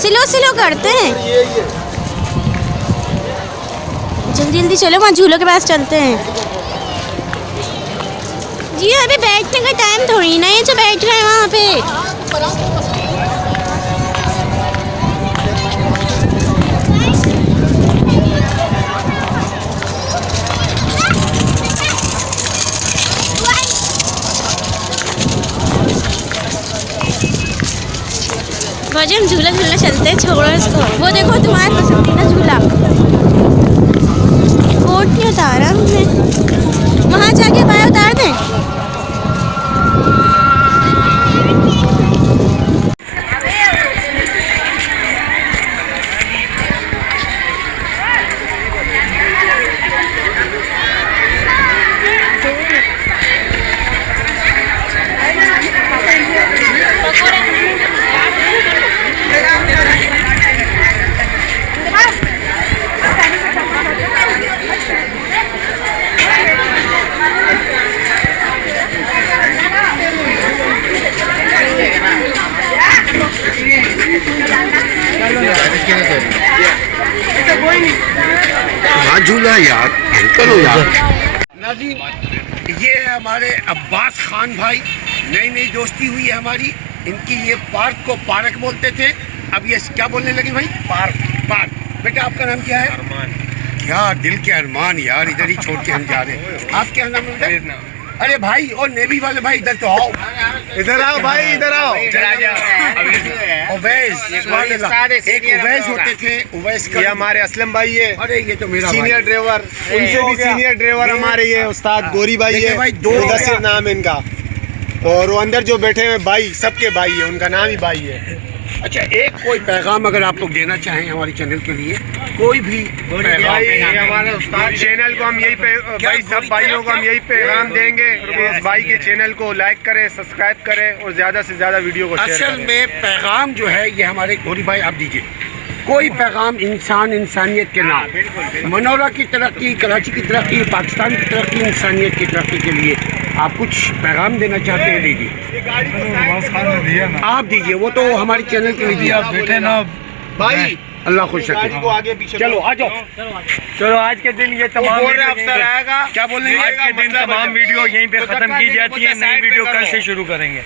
Slow slow करते हैं। जल्दी जल्दी चलो, वहाँ झूलों के पास चलते हैं। जी अभी बैठने का टाइम थोड़ी ना है जो बैठ रहे हैं वहाँ पे। रोज हम झूला झूलना चलते हैं, छोड़ो इसको। वो देखो तुम्हारे पसंदीदा झूला, कोट नहीं उतारा हमने, वहाँ जाके पाया उतार दें। हाँ झूला यार, करो यार। नाज़रीन, ये है हमारे अब्बास खान भाई, नई नई दोस्ती हुई है हमारी इनकी। ये पार्क को पार्क बोलते थे, अब ये क्या बोलने लगे भाई? पार्क। पार्क। बेटा आपका नाम क्या है? अरमान। क्या दिल के अरमान यार, इधर ही छोड़ के हम जा रहे हैं। आप क्या नाम है? अरे भाई, और नेवी वाले भाई इधर तो आओ, इधर आओ भाई, इधर आओ। उवैस, एक उवैस होते थे, उवैस ये हमारे असलम भाई है। अरे ये तो मेरा सीनियर ड्राइवर, उनसे भी सीनियर ड्राइवर हमारे ये उस्ताद गोरी भाई है। भाई दो मुदस्सिर नाम है इनका। और वो अंदर जो बैठे हुए भाई, सबके भाई है, उनका नाम ही भाई है। अच्छा, एक कोई पैगाम अगर आप लोग देना चाहें हमारे चैनल के लिए, कोई भी हमारे उस्ताद चैनल को हम यही भाई, सब भाइयों को हम यही पैगाम देंगे कि इस भाई के चैनल को लाइक करें, सब्सक्राइब करें और ज़्यादा से ज़्यादा वीडियो को शेयर असल करें। में पैगाम जो है ये हमारे गोरी भाई आप दीजिए, कोई पैगाम इंसान इंसानियत के नाम, मनोरा की तरक्की, कराची की तरक्की, पाकिस्तान की तरक्की, इंसानियत की तरक्की के लिए आप कुछ पैगाम देना चाहते हैं? दीजिए, आप दीजिए। वो तो हमारे चैनल के लिए आप बैठे ना भाई, अल्लाह खुश रखे। को आगे पीछे चलो आ जाओ। चलो आज के दिन ये तमाम अफसर आएगा। क्या बोल रहे हैं? आज के दिन तमाम वीडियो यहीं पे खत्म की जाती है, नई वीडियो कल से शुरू करेंगे।